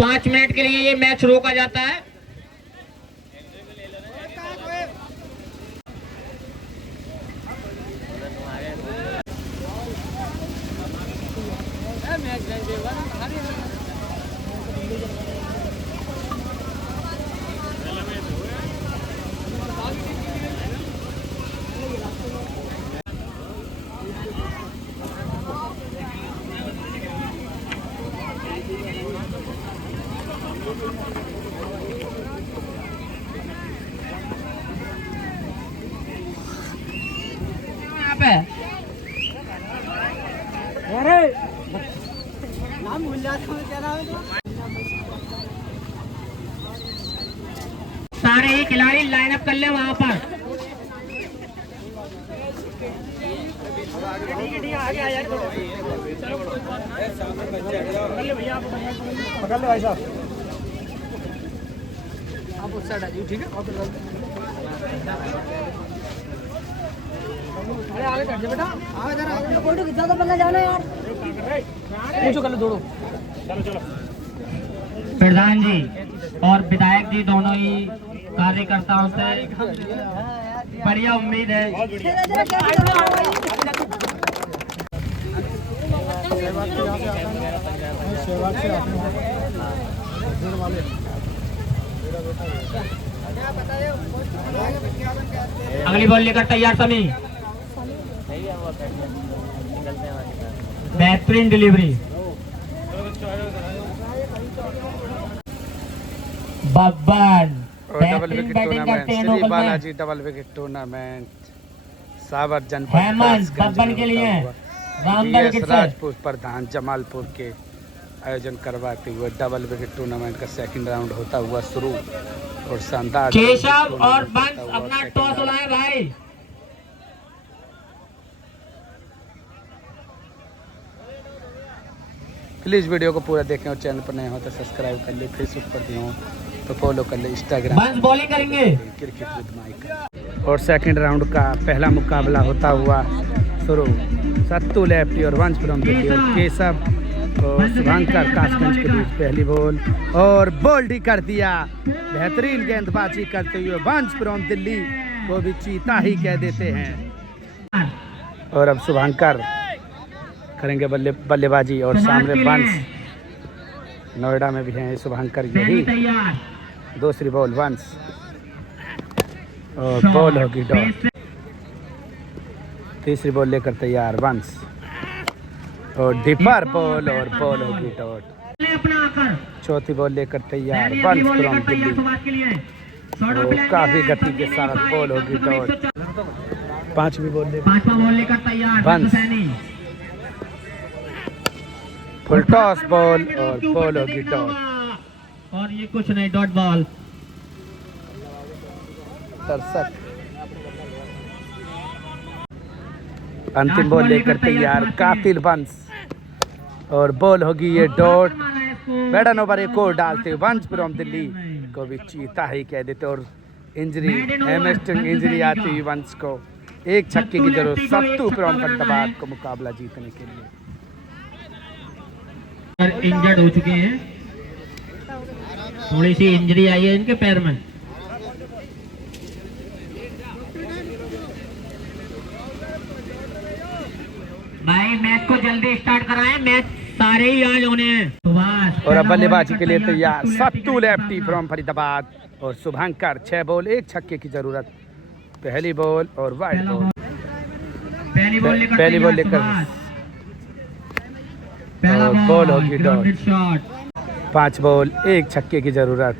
5 minute के लिए ये मैच रोका जाता है। सारे ही खिलाड़ी लाइन अप कर ले वहां पर। पकड़ ले भाई साहब, आप उस साइड आ जाइए, ठीक है। अरे आगे कर दे बेटा, आओ इधर आओ। फोटो खिंचा तो पहले जाना यार, पूछो कर लो, जोड़ो। चलो चलो। प्रधान जी और विधायक जी दोनों ही कार्यकर्ताओं से बढ़िया उम्मीद है। अगली बॉल लेकर तैयार समी। बेहतरीन delivery. Babban double wicket tournament Shri Balaji double wicket tournament Sawar जनपद हेमंत बब्बन के लिए रामबल के राजपूत प्रधान जमालपुर के आयोजन करवाते हुए डबल विकेट टूर्नामेंट का सेकंड राउंड होता हुआ शुरू और शानदार केशव और बंस अपना टॉस उड़ाए भाई। प्लीज वीडियो को पूरा देखें और चैनल पर नए हो तो सब्सक्राइब कर ले, फेसबुक पर दिए हो तो फॉलो कर ले, इंस्टाग्राम बंस बॉलिंग करेंगे। Cricket with Mike. और सेकंड राउंड का पहला मुकाबला होता हुआ शुरू। सत्तू लेफ्टी और वंश फ्रॉम दिल्ली और केशव और शुभंकर कासगंज के बीच पहली बॉल और बोल्ड ही कर दिया। बेहतरीन गेंदबाजी करते हुए वंश फ्रॉम दिल्ली को भी चीता ही कह देते हैं। और अब शुभंकर करेंगे बल्लेबाजी और सामने वंश, नोएडा में भी हैं शुभंकर। यही दूसरी बॉल वंश और बॉल होगी डॉट। तीसरी बॉल लेकर तैयार वंश और डिपर बॉल और बॉल होगी डॉट। चौथी बॉल लेकर तैयार वंश फ्रॉम दिल्ली और काफी गति के साथ बॉल होगी डॉट। पांचवी बॉल लेकर तैयार वंश, फुल टॉस बॉल और बॉल होगी डॉट। और ये कुछ नहीं, डॉट बॉल। 63। अंतिम बॉल लेकर तैयार कातिल वंश और बॉल होगी ये डॉट। बैडन ओवर एक और डालते वंश फ्रॉम दिल्ली को भी चीता ही कह देते और इंजरी हैमस्ट्रिंग इंजरी आती हुई वंश को एक छक्के की जरूरत सत्तू फ्रॉम फरीदाबाद को मुकाबला जीतने के लिए। इंजर्ड हो चुके हैं, थोड़ी सी इंजरी आई है इनके पैर में। भाई मैच को जल्दी स्टार्ट कराएं, मैच सारे ही आज होने हैं। और अब बल्लेबाजी के लिए तैयार सत्तू लेफ्टी फ्रॉम फरीदाबाद और शुभंकर 6 बॉल 1 छक्के की जरूरत। पहली बॉल और वाइड बॉल। पहली बॉल लेकर बॉल होगी डॉट। 5 बॉल 1 छक्के की जरूरत।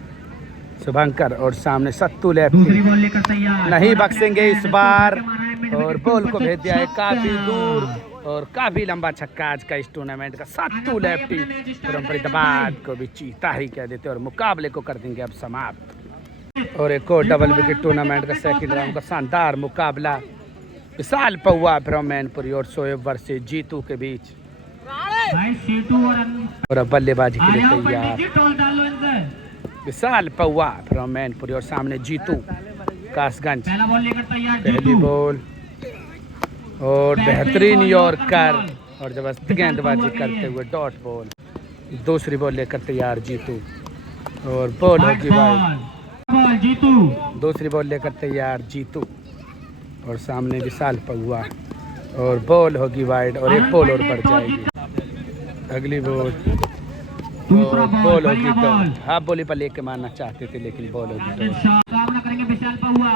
शुभंकर और सामने सत्तू लेफ्टी नहीं बख्शेंगे इस बार और बॉल को भेज दिया है काफी दूर और काफी लंबा छक्का आज का इस टूर्नामेंट का। सत्तू लेफ्टी फ्रॉम फरीदाबाद को भी चीता ही कह देते और मुकाबले को कर देंगे अब समाप्त। और एक और डबल विकेट टूर्नामेंट का सेकंड राउंड का शानदार मुकाबला विशाल पौवा फ्रॉम मैनपुरी और शोएब वर्सेस जीतू के बीच। और अब बल्लेबाजी के लिए तैयार विशाल पौवा फ्रॉम मैनपुरी और सामने जीतू कासगंज। पहली बॉल और बेहतरीन यॉर्कर और जबरदस्त गेंदबाजी करते हुए डॉट बॉल। दूसरी बॉल लेकर तैयार जीतू और बॉल होगी वाइड। बॉल जीतू। दूसरी बॉल लेकर तैयार जीतू और सामने विशाल पहुआ और बॉल होगी वाइड और एक बॉल और बढ़ जाएगी। अगली बॉल और बॉल होगी डॉट। हाफ बॉली पर लेके मारना चाहते थे लेकिन बॉल होगी डॉट। सामना करेंगे विशाल पहुआ।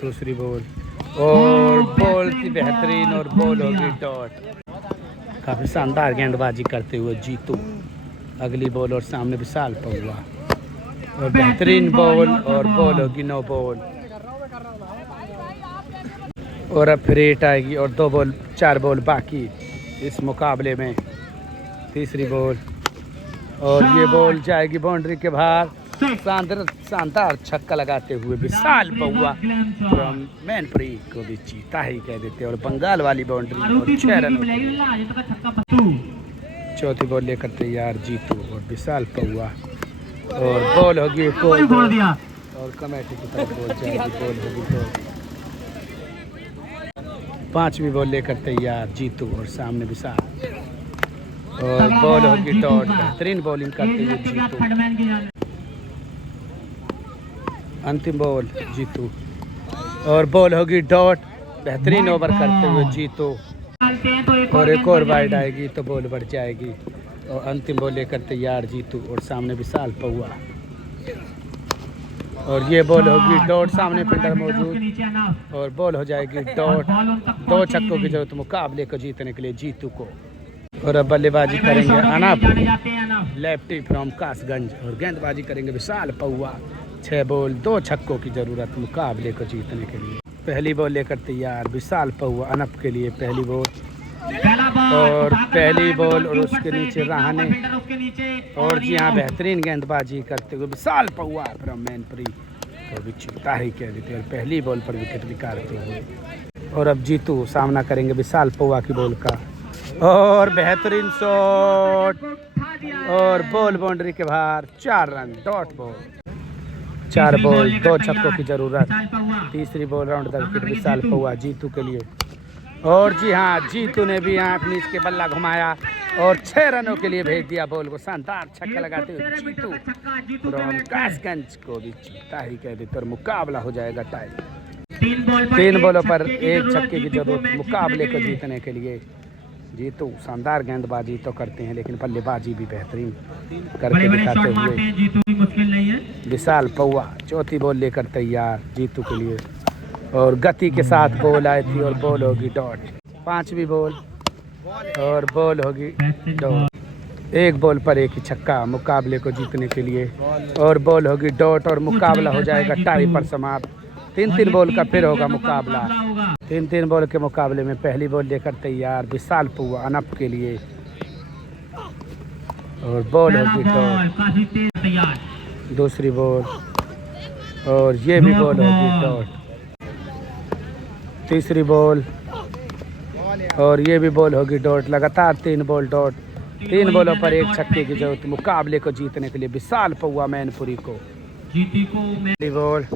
दूसरी बॉल और बॉल थी बेहतरीन और बॉल होगी डॉट। काफी शानदार गेंदबाजी करते हुए जीतू। अगली बॉल और सामने विशाल पहुआ और बेहतरीन बॉल और बॉल होगी नो बॉल। और अब फिर 8 आएगी और 4 बॉल बाकी इस मुकाबले में। तीसरी बॉल और ये बॉल जाएगी बाउंड्री के बाहर। शानदार छक्का लगाते हुए विशाल पहुआ फ्रॉम मैनपुरी को भी जीता ही कह देते और बंगाल वाली बाउंड्री और 6 रन। चौथी बॉल लेकर तैयार जीतू और विशाल पहुआ और बॉल होगी और कमेटी की तरफ बॉल जाएगी। बॉल होगी तो 5वीं बॉल लेकर तैयार जीतू और सामने विशाल और बॉल होगी डॉट। बेहतरीन बॉलिंग करते हुए जीतू। अंतिम बॉल जीतू और बॉल होगी डॉट। बेहतरीन ओवर करते हुए जीतू और एक और वाइड आएगी तो बॉल बढ़ जाएगी और अंतिम बॉल लेकर तैयार जीतू और सामने विशाल पहुआ और ये बॉल होगी डॉट। सामने फील्डर मौजूद और बॉल हो जाएगी डॉट। 2 छक्कों की जरूरत मुकाबले को जीतने के लिए जीतू को। और अब बल्लेबाजी करेंगे अनप लेफ्टी फ्रॉम कासगंज और गेंदबाजी करेंगे विशाल पहुआ। 6 बॉल 2 छक्कों की जरूरत मुकाबले को जीतने के लिए। पहली बॉल लेकर तैयार विशाल पहुआ अनप के लिए पहली बॉल और पहली बॉल और उसके नीचे रहाने और जी हाँ बेहतरीन गेंदबाजी करते हुए विशाल पहुआ फ्रॉम मैनपुरी को भी जीता ही कह देते और पहली बॉल पर विकेट निकालते हुए। और अब जीतू सामना करेंगे विशाल पहुआ की बॉल का और बेहतरीन शॉट और बॉल बाउंड्री के बाहर 4 रन डॉट बॉल। 4 बॉल 2 छक्कों की जरूरत। तीसरी बॉल राउंड द विकेट विशाल पहुआ जीतू के लिए और जी हाँ जीतू ने भी आंख नीच के बल्ला घुमाया और 6 रनों के लिए भेज दिया बॉल को। शानदार छक्का लगाते हुए जीतू फ्रॉम कासगंज को भी जीता ही कह देते और मुकाबला हो जाएगा टाई। 3 बॉलों पर 1 छक्के की जरूरत मुकाबले को जीतने के लिए। जीतू शानदार गेंदबाजी तो करते हैं लेकिन बल्लेबाजी भी बेहतरीन करके दिखाते हुए। विशाल पहुआ चौथी बॉल लेकर तैयार जीतू के लिए और गति के साथ बॉल आई थी और बॉल होगी डॉट। 5वीं बॉल और बॉल होगी डॉट। 1 बॉल पर 1 ही छक्का मुकाबले को जीतने के लिए और बॉल होगी डॉट और मुकाबला हो जाएगा टाई पर समाप्त। 3 बॉल का फिर होगा मुकाबला। 3 बॉल के मुकाबले में पहली बॉल लेकर तैयार विशाल पहुआ अनप के लिए और बॉल होगी डॉट। दूसरी बॉल और ये भी बॉल होगी डॉट। तीसरी बॉल और ये भी बॉल होगी डॉट। लगातार 3 बॉल डॉट। 3 बॉलों पर 1 छक्के की जरूरत मुकाबले को जीतने के लिए विशाल पहुआ मैनपुरी को। बॉल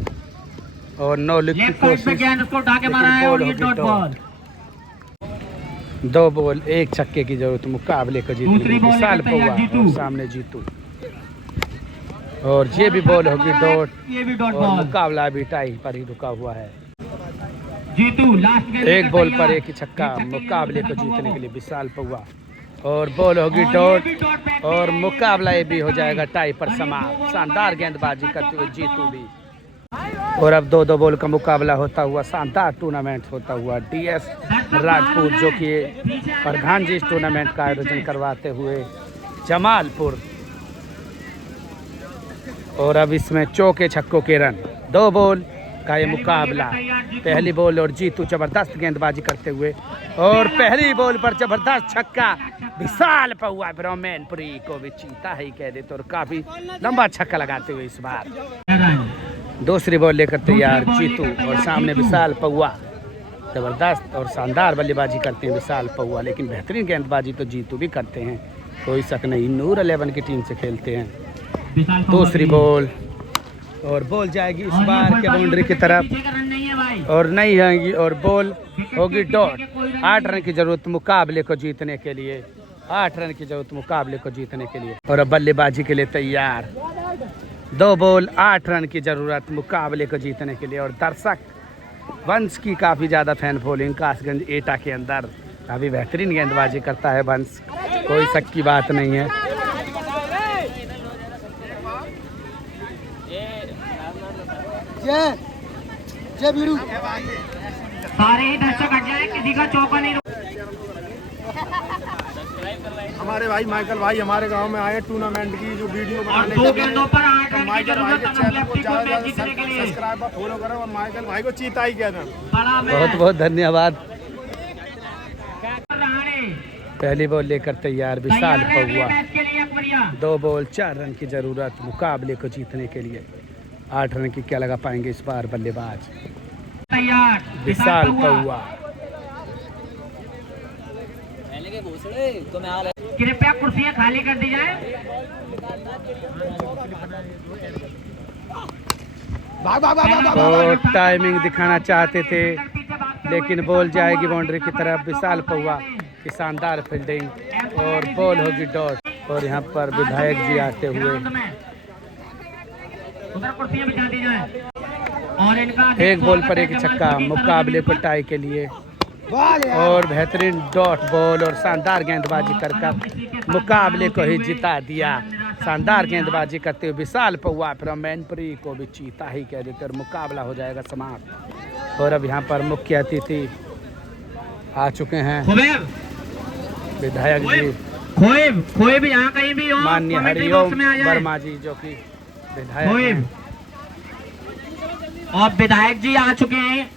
और 9 लिख की कोशिश 2 बॉल 1 छक्के की जरूरत मुकाबले को जीतने के लिए विशाल पहुआ और सामने जीतू और ये भी बॉल होगी डॉट और मुकाबला भी टाई पर ही रुका हुआ है। जीतू 1 बॉल पर 1 ही छक्का मुकाबले को जीतने के लिए विशाल पहुआ और बॉल होगी डॉट और मुकाबला ये भी हो जाएगा टाई पर समाप्त। शानदार गेंदबाजी करते हुए जीतू भी। और अब 2 बॉल का मुकाबला होता हुआ शानदार टूर्नामेंट होता हुआ DS राजपूत जो कि प्रधान जी इस टूर्नामेंट का आयोजन करवाते हुए जमालपुर। और अब इसमें चौके छक्कों के रन 2 बॉल का ये मुकाबला। पहली बॉल और जीतू जबरदस्त गेंदबाजी करते हुए और पहली बॉल पर जबरदस्त छक्का विशाल पहुआ फ्रॉम मैनपुरी को भी जीता ही कह देते और काफी लंबा छक्का लगाते हुए इस बार। दूसरी बॉल लेकर तैयार जीतू और सामने विशाल पहुआ। जबरदस्त और शानदार बल्लेबाजी करते हैं विशाल पहुआ लेकिन बेहतरीन गेंदबाजी तो जीतू भी करते हैं, कोई शक नहीं। नूर 11 की टीम से खेलते हैं। दूसरी बॉल और बॉल जाएगी इस बार के बाउंड्री की तरफ और नहीं आएगी और बॉल होगी डॉट। 8 रन की जरूरत मुकाबले को जीतने के लिए 8 रन की जरूरत मुकाबले को जीतने के लिए और अब बल्लेबाजी के लिए तैयार। 2 बॉल 8 रन की जरूरत मुकाबले को जीतने के लिए और दर्शक वंश की काफ़ी ज़्यादा फैन फॉलोइंग कासगंज एटा के अंदर। काफ़ी बेहतरीन गेंदबाजी करता है वंश, कोई शक की बात नहीं है। सारे ही दर्शक हट जाए, किसी का चौका नहीं। हमारे भाई माइकल भाई हमारे गांव में आए टूर्नामेंट की जो वीडियो और बनाने 2 के लिए। गेंदों पर 8 रन की माइकल भाई जरूरत के है चैनल लेफ्टी को को मैच ज़्यादा जीतने के लिए। सब्सक्राइब फॉलो करो और माइकल भाई को चीता ही कहते हैं। बड़ा मैच बहुत बहुत धन्यवाद। रहाणे पहली बॉल लेकर तैयार विशाल तैयार है अगले पौआ। मैच के लिए अकबरिया। 2 बॉल 4 रन की जरूरत मुकाबले को जीतने के लिए। 8 रन की क्या लगा पाएंगे इस बार बल्लेबाज तैयार विशाल पौआ। कृपया कुर्सियां खाली कर दी जाए। और टाइमिंग दिखाना चाहते थे लेकिन बॉल जाएगी बाउंड्री की तरफ। विशाल पौआ की शानदार फील्डिंग और बॉल होगी डॉट। और यहाँ पर विधायक जी आते हुए उधर कुर्सियां बिछा दी जाए और इनका 1 बॉल पर 1 छक्का मुकाबले को टाई के लिए। और बेहतरीन डॉट बॉल और शानदार गेंदबाजी कर मुकाबले को ही जिता दिया। शानदार गेंदबाजी करते हुए विशाल पौआ फिर मैनपुरी को भी चीता ही कह देते और मुकाबला हो जाएगा समाप्त। और अब यहाँ पर मुख्य अतिथि आ चुके हैं खुबैब विधायक जी खोएब यहाँ कहीं भी हो, माननीय कमेटी हरिओम बॉक्स में आ जाए। वर्मा जी जो कि विधायक खोएब हैं। और विधायक जी आ चुके हैं।